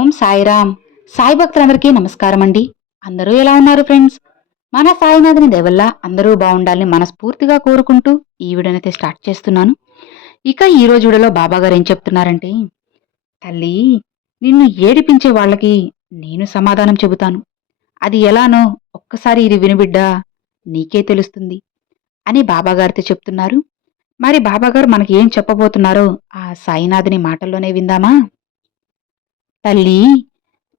ఓం సాయిరామ్. సాయి భక్తులందరికీ నమస్కారం అండి. అందరూ ఎలా ఉన్నారు ఫ్రెండ్స్? మన సాయినాథుని దేవల్ల అందరూ బాగుండాలని మనస్ఫూర్తిగా కోరుకుంటూ ఈ వీడియోనైతే స్టార్ట్ చేస్తున్నాను. ఇక ఈ రోజు వీడియోలో బాబాగారు ఏం చెప్తున్నారంటే తల్లి నిన్ను ఏడిపించే వాళ్ళకి నేను సమాధానం చెబుతాను. అది ఎలానో ఒక్కసారి ఇది వినుబిడ్డా నీకే తెలుస్తుంది అని బాబాగారితో చెప్తున్నారు. మరి బాబాగారు మనకి ఏం చెప్పబోతున్నారో ఆ సాయినాథుని మాటల్లోనే విందామా? తల్లి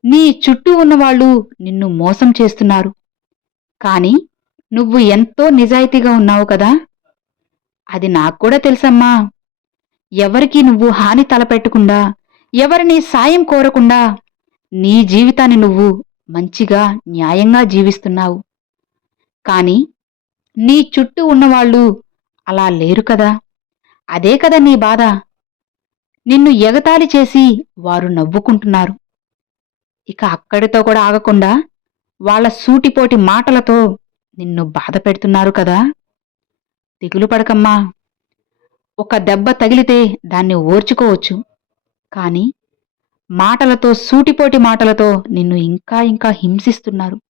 నీ చుట్టూ ఉన్నవాళ్ళు నిన్ను మోసం చేస్తున్నారు. కాని నువ్వు ఎంతో నిజాయితీగా ఉన్నావు కదా. అది నాకు కూడా తెలుసమ్మా. ఎవరికి నువ్వు హాని తలపెట్టకుండా ఎవరిని సాయం కోరకుండా నీ జీవితాన్ని నువ్వు మంచిగా న్యాయంగా జీవిస్తున్నావు. కాని నీ చుట్టూ ఉన్నవాళ్ళు అలా లేరు కదా. అదే కదా నీ బాధ. నిన్ను ఎగతాళి చేసి వారు నవ్వుకుంటున్నారు. ఇక అక్కడితో కూడా ఆగకుండా వాళ్ళ సూటిపోటి మాటలతో నిన్ను బాధ పెడుతున్నారు కదా. దిగులు పడకమ్మా. ఒక దెబ్బ తగిలితే దాన్ని ఓర్చుకోవచ్చు. కాని మాటలతో సూటిపోటి మాటలతో నిన్ను ఇంకా ఇంకా హింసిస్తున్నారు.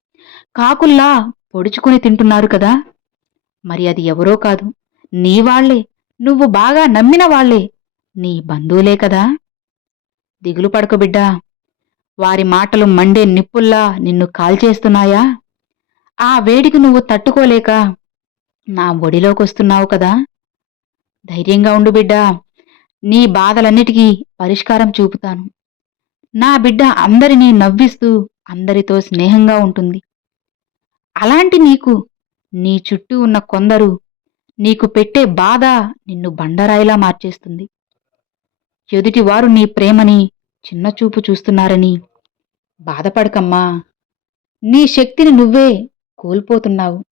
కాకుల్లా పొడుచుకుని తింటున్నారు కదా. మరి అది ఎవరో కాదు. నీ వాళ్ళే నువ్వు బాగా నమ్మిన వాళ్ళే నీ బంధువులే కదా? దిగులు పడకు బిడ్డా. వారి మాటలు మండే నిప్పుల్లా నిన్ను కాల్చేస్తున్నాయా? ఆ వేడికి నువ్వు తట్టుకోలేక నా ఒడిలోకొస్తున్నావు కదా? ధైర్యంగా ఉండు బిడ్డా. నీ బాధలన్నిటికీ పరిష్కారం చూపుతాను. నా బిడ్డ అందరినీ నవ్విస్తూ అందరితో స్నేహంగా ఉంటుంది. అలాంటి నీకు నీ చుట్టూ ఉన్న కొందరు నీకు పెట్టే బాధ నిన్ను బండరాయిలా మార్చేస్తుంది. ఎదుటివారు నీ ప్రేమని చిన్నచూపు చూస్తున్నారని. బాధపడకమ్మా. నీ శక్తిని నువ్వే కోల్పోతున్నావు.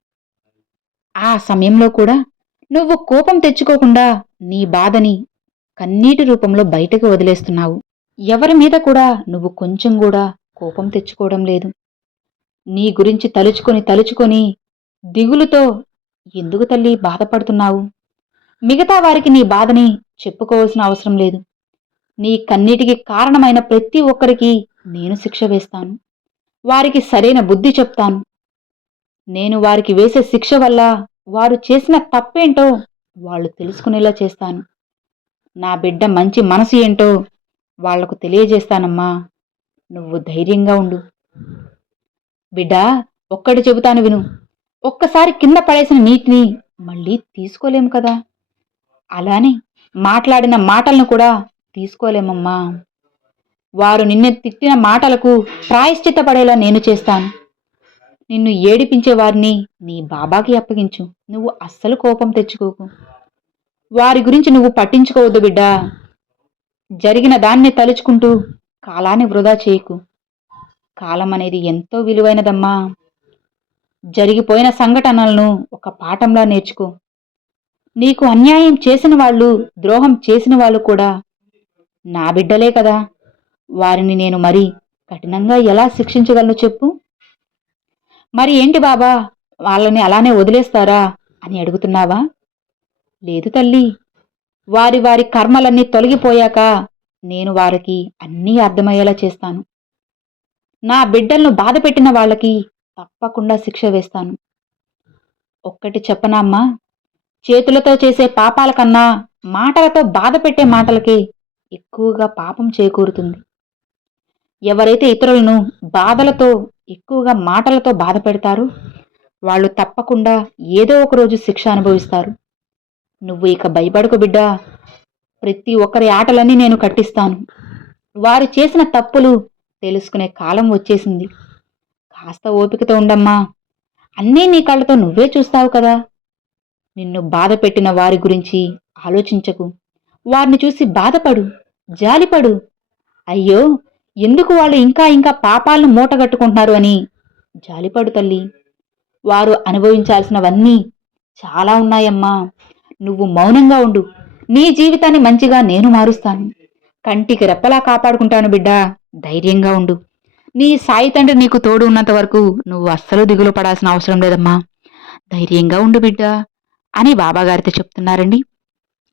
ఆ సమయంలో కూడా నువ్వు కోపం తెచ్చుకోకుండా నీ బాధని కన్నీటి రూపంలో బయటకు వదిలేస్తున్నావు. ఎవరి మీద కూడా నువ్వు కొంచెం కూడా కోపం తెచ్చుకోవడం లేదు. నీ గురించి తలుచుకొని తలుచుకొని దిగులుతో ఎందుకు తల్లి బాధపడుతున్నావు? మిగతా వారికి నీ బాధని చెప్పుకోవాల్సిన అవసరం లేదు. నీ కన్నీటికి కారణమైన ప్రతి ఒక్కరికి నేను శిక్ష వేస్తాను. వారికి సరైన బుద్ధి చెప్తాను. నేను వారికి వేసే శిక్ష వల్ల వారు చేసిన తప్పేంటో వాళ్ళు తెలుసుకునేలా చేస్తాను. నా బిడ్డ మంచి మనసు ఏంటో వాళ్ళకు తెలియజేస్తానమ్మా. నువ్వు ధైర్యంగా ఉండు. బిడ్డా ఒక్కటి చెబుతాను విను. ఒక్కసారి కింద పడేసిన నీటిని మళ్ళీ తీసుకోలేము కదా? అలానే మాట్లాడిన మాటలను కూడా తీసుకోలేమమ్మా. వారు నిన్ను తిట్టిన మాటలకు ప్రాయశ్చితపడేలా నేను చేస్తాను. నిన్ను ఏడిపించే వారిని నీ బాబాకి అప్పగించు. నువ్వు అస్సలు కోపం తెచ్చుకోకు. వారి గురించి నువ్వు పట్టించుకోవద్దు బిడ్డా. జరిగిన దాన్ని తలుచుకుంటూ కాలాన్ని వృధా చేయకు. కాలం అనేది ఎంతో విలువైనదమ్మా. జరిగిపోయిన సంఘటనలను ఒక పాఠంలా నేర్చుకో. నీకు అన్యాయం చేసిన వాళ్ళు ద్రోహం చేసిన వాళ్ళు కూడా నా బిడ్డలే కదా వారిని నేను మరి కఠినంగా ఎలా శిక్షించగలను చెప్పు? మరి ఏంటి బాబా వాళ్ళని అలానే వదిలేస్తారా అని అడుగుతున్నావా? లేదు తల్లి వారి వారి కర్మలన్నీ తొలగిపోయాక నేను వారికి అన్నీ అర్థమయ్యేలా చేస్తాను. నా బిడ్డలను బాధ పెట్టిన వాళ్ళకి తప్పకుండా శిక్ష వేస్తాను. ఒక్కటి చెప్పనా అమ్మా? చేతులతో చేసే పాపాల కన్నా మాటలతో బాధ పెట్టే మాటలకి ఎక్కువగా పాపం చేకూరుతుంది. ఎవరైతే ఇతరులను బాధలతో ఎక్కువగా మాటలతో బాధ పెడతారో వాళ్ళు తప్పకుండా ఏదో ఒక రోజు శిక్ష అనుభవిస్తారు. నువ్వు ఇక భయపడకు బిడ్డా. ప్రతి ఒక్కరి ఆటలన్నీ నేను కట్టిస్తాను. వారు చేసిన తప్పులు తెలుసుకునే కాలం వచ్చేసింది. కాస్త ఓపికతో ఉండమ్మా. అన్నీ నీ కళ్ళతో నువ్వే చూస్తావు కదా. నిన్ను బాధ పెట్టిన వారి గురించి ఆలోచించకు. వారిని చూసి బాధపడు. జాలిపడు. అయ్యో ఎందుకు వాళ్ళు ఇంకా ఇంకా పాపాలను మూటగట్టుకుంటున్నారు అని? జాలిపడు తల్లి. వారు అనుభవించాల్సినవన్నీ చాలా ఉన్నాయమ్మా. నువ్వు మౌనంగా ఉండు. నీ జీవితాన్ని మంచిగా నేను మారుస్తాను. కంటికి రెప్పలా కాపాడుకుంటాను బిడ్డా. ధైర్యంగా ఉండు. నీ సాయి తండ్రి నీకు తోడు ఉన్నంత వరకు నువ్వు అస్సలు దిగులు పడాల్సిన అవసరం లేదమ్మా. ధైర్యంగా ఉండు బిడ్డా అని బాబాగారితో చెప్తున్నారండి.